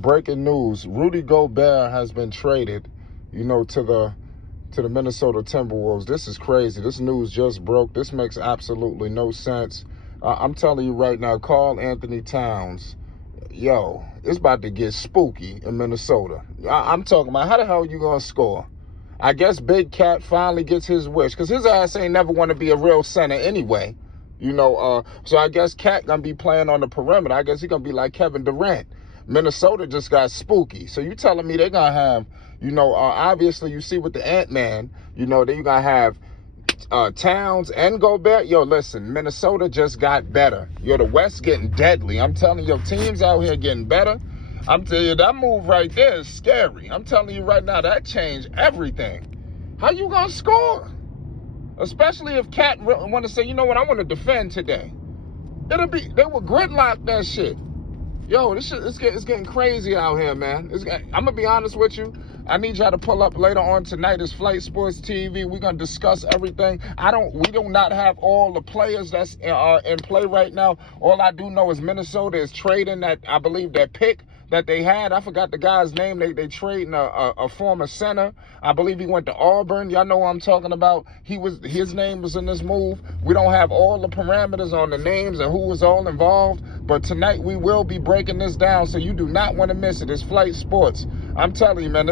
breaking news. Rudy Gobert has been traded, to the Minnesota Timberwolves. This is crazy. This news just broke. This makes absolutely no sense. I'm telling you right now, Karl Anthony Towns, it's about to get spooky in Minnesota. I'm talking about how the hell you going to score? I guess Big Cat finally gets his wish because his ass ain't never want to be a real center anyway. So I guess Cat going to be playing on the perimeter. I guess he going to be like Kevin Durant. Minnesota just got spooky. So you telling me they're going to have, obviously you see with the Ant-Man, they're going to have Towns and Gobert. Listen, Minnesota just got better. The West getting deadly. I'm telling you, teams out here getting better. I'm telling you, that move right there is scary. I'm telling you right now, that changed everything. How you going to score? Especially if Cat want to say, you know what, I want to defend today. They would gridlock that shit. This shit it's getting crazy out here, man. I'm going to be honest with you. I need y'all to pull up later on tonight. It's Flight Sports TV. We're going to discuss everything. We do not have all the players that's in play right now. All I do know is Minnesota is trading that pick that they had. I forgot the guy's name. They trading a former center. I believe he went to Auburn. Y'all know what I'm talking about. His name was in this move. We don't have all the parameters on the names and who was all involved. But tonight we will be breaking this down, so you do not want to miss it. It's Flight Sports. I'm telling you, man,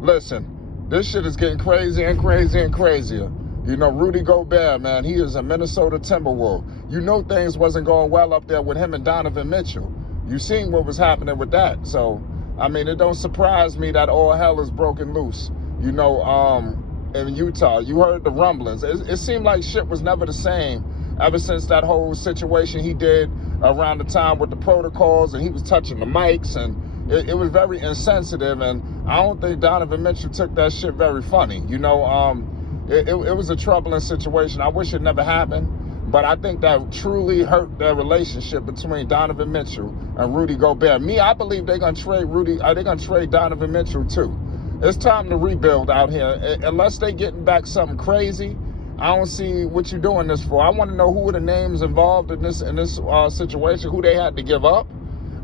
listen, this shit is getting crazy and crazy and crazier. Rudy Gobert, man, he is a Minnesota Timberwolf. Things wasn't going well up there with him and Donovan Mitchell. You seen what was happening with that. So, it don't surprise me that all hell is broken loose. In Utah, you heard the rumblings. It seemed like shit was never the same ever since that whole situation he did around the time with the protocols, and he was touching the mics, and it was very insensitive, and I don't think Donovan Mitchell took that shit very funny. It was a troubling situation. I wish it never happened, but I think that truly hurt their relationship between Donovan Mitchell and Rudy Gobert. I believe they're going to trade Rudy. They're going to trade Donovan Mitchell too. It's time to rebuild out here. Unless they getting back something crazy, I don't see what you're doing this for. I want to know who are the names involved in this situation, who they had to give up.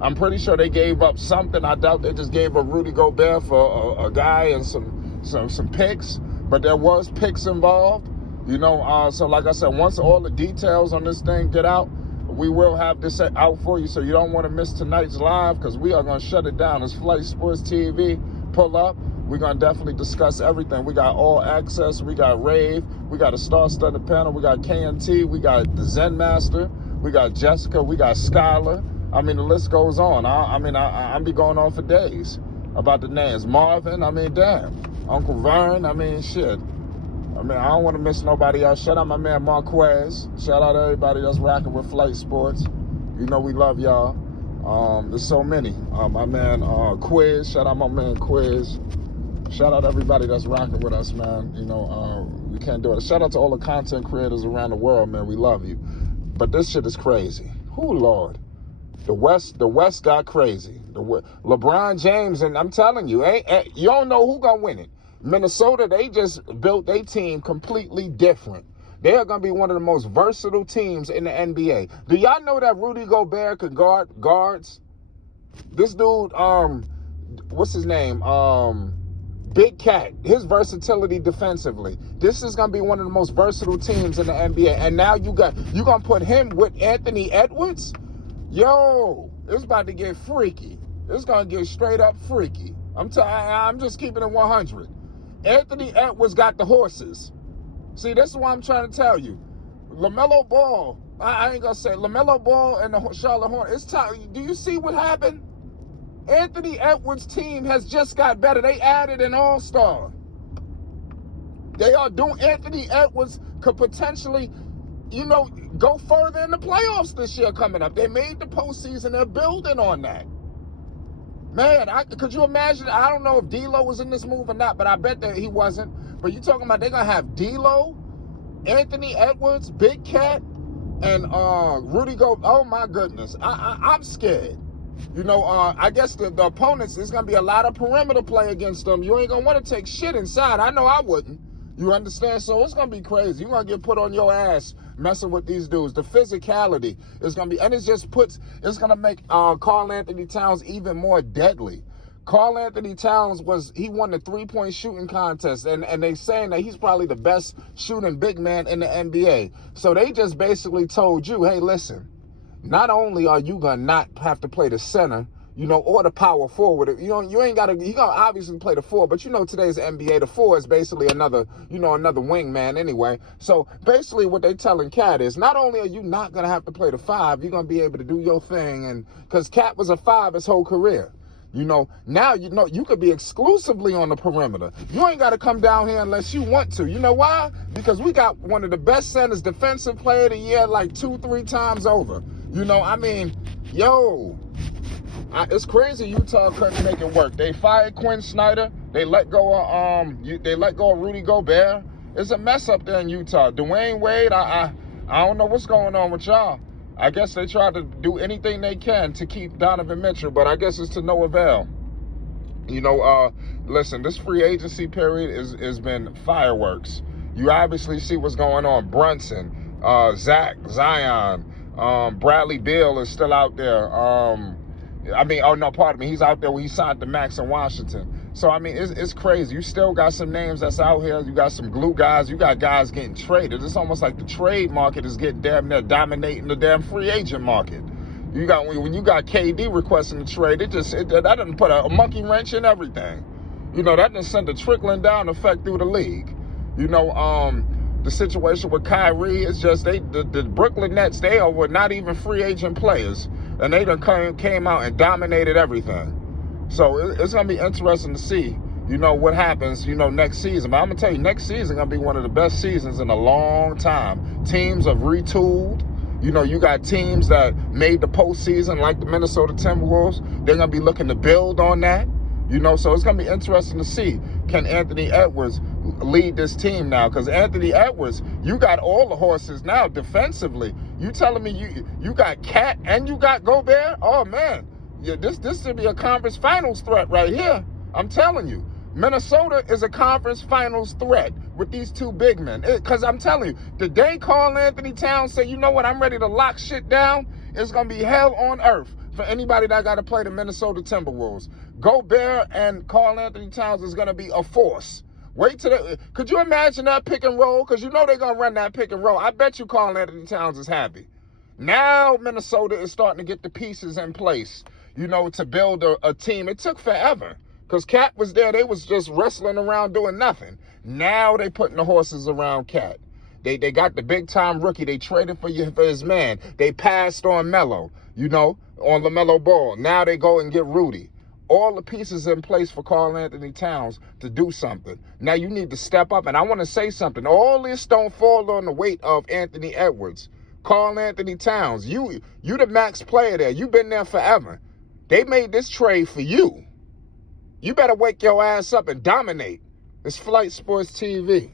I'm pretty sure they gave up something. I doubt they just gave up Rudy Gobert for a guy and some picks, but there was picks involved. So like I said, once all the details on this thing get out, we will have this out for you, so you don't want to miss tonight's live, because we are going to shut it down. It's Flight Sports TV. Pull up. We're going to definitely discuss everything. We got All Access. We got Rave. We got a star-studded panel. We got KNT. We got the Zen Master. We got Jessica. We got Skylar. The list goes on. I'll be going on for days about the names. Marvin. Damn. Uncle Vern. Shit. I don't want to miss nobody else. Shout out my man Marquez. Shout out everybody that's rocking with Flight Sports. We love y'all. There's so many. My man Quiz. Shout out my man Quiz. Shout out everybody that's rocking with us, man. We can't do it. Shout out to all the content creators around the world, man. We love you. But this shit is crazy. Who, Lord? The West got crazy. LeBron James, and I'm telling you, you don't know who gonna win it. Minnesota, they just built their team completely different. They are gonna be one of the most versatile teams in the NBA. Do y'all know that Rudy Gobert could guard guards? This dude, what's his name? Big Cat, his versatility defensively. This is going to be one of the most versatile teams in the NBA. And now you're going to put him with Anthony Edwards? It's about to get freaky. It's going to get straight up freaky. I'm just keeping it 100. Anthony Edwards got the horses. See, this is what I'm trying to tell you. LaMelo Ball, I ain't going to say LaMelo Ball and the Charlotte Hornets. It's time. Do you see what happened? Anthony Edwards' team has just got better. They added an all-star. They are doing. Anthony Edwards could potentially, go further in the playoffs this year coming up. They made the postseason. They're building on that. Man, could you imagine? I don't know if D'Lo was in this move or not, but I bet that he wasn't. But you're talking about they're going to have D'Lo, Anthony Edwards, Big Cat, and Rudy Gobert. Oh, my goodness. I'm scared. I guess the opponents, there's going to be a lot of perimeter play against them. You ain't going to want to take shit inside. I know I wouldn't. You understand? So it's going to be crazy. You're going to get put on your ass messing with these dudes. The physicality is going to be, and it's going to make Karl Anthony Towns even more deadly. Karl Anthony Towns he won the 3-point shooting contest, and they saying that he's probably the best shooting big man in the NBA. So they just basically told you, hey, listen, not only are you going to not have to play the center, or the power forward. You ain't got to, you got to obviously play the 4, but today's NBA, the 4 is basically another wing man anyway. So basically what they telling Cat is, not only are you not going to have to play the 5, you're going to be able to do your thing. And because Cat was a 5 his whole career. Now you could be exclusively on the perimeter. You ain't got to come down here unless you want to. You know why? Because we got one of the best centers, defensive player of the year, like 2-3 times over. It's crazy Utah couldn't make it work. They fired Quinn Snyder. They let go of Rudy Gobert. It's a mess up there in Utah. Dwayne Wade, I don't know what's going on with y'all. I guess they tried to do anything they can to keep Donovan Mitchell, but I guess it's to no avail. Listen, this free agency period has been fireworks. You obviously see what's going on. Brunson, Zach, Zion, Bradley Beal is still out there. He's out there when he signed the max in Washington. So, it's crazy. You still got some names that's out here. You got some glue guys. You got guys getting traded. It's almost like the trade market is getting damn near dominating the damn free agent market. When you got KD requesting the trade, that doesn't put a monkey wrench in everything. That just sent a trickling down effect through the league. The situation with Kyrie is just the Brooklyn Nets, were not even free agent players. And they done came out and dominated everything. So it's going to be interesting to see, what happens, next season. But I'm going to tell you, next season is going to be one of the best seasons in a long time. Teams have retooled. You got teams that made the postseason, like the Minnesota Timberwolves. They're going to be looking to build on that. So it's going to be interesting to see, can Anthony Edwards lead this team now? Because Anthony Edwards, you got all the horses now defensively. You telling me you got Cat and you got Gobert? Oh, man. Yeah, this should be a conference finals threat right here. I'm telling you. Minnesota is a conference finals threat with these two big men. Because I'm telling you, the day Karl Anthony Towns say, you know what, I'm ready to lock shit down, it's going to be hell on earth for anybody that got to play the Minnesota Timberwolves. Gobert and Karl Anthony Towns is going to be a force. Wait till could you imagine that pick and roll? Because they're going to run that pick and roll. I bet you Karl Anthony Towns is happy. Now Minnesota is starting to get the pieces in place, to build a team. It took forever because Cat was there. They was just wrestling around doing nothing. Now they putting the horses around Cat. They got the big-time rookie. They traded for his man. They passed on Melo, on LaMelo Ball. Now they go and get Rudy. All the pieces in place for Karl Anthony Towns to do something. Now you need to step up. And I want to say something. All this don't fall on the weight of Anthony Edwards. Karl Anthony Towns, you the max player there. You've been there forever. They made this trade for you. You better wake your ass up and dominate. It's Flight Sports TV.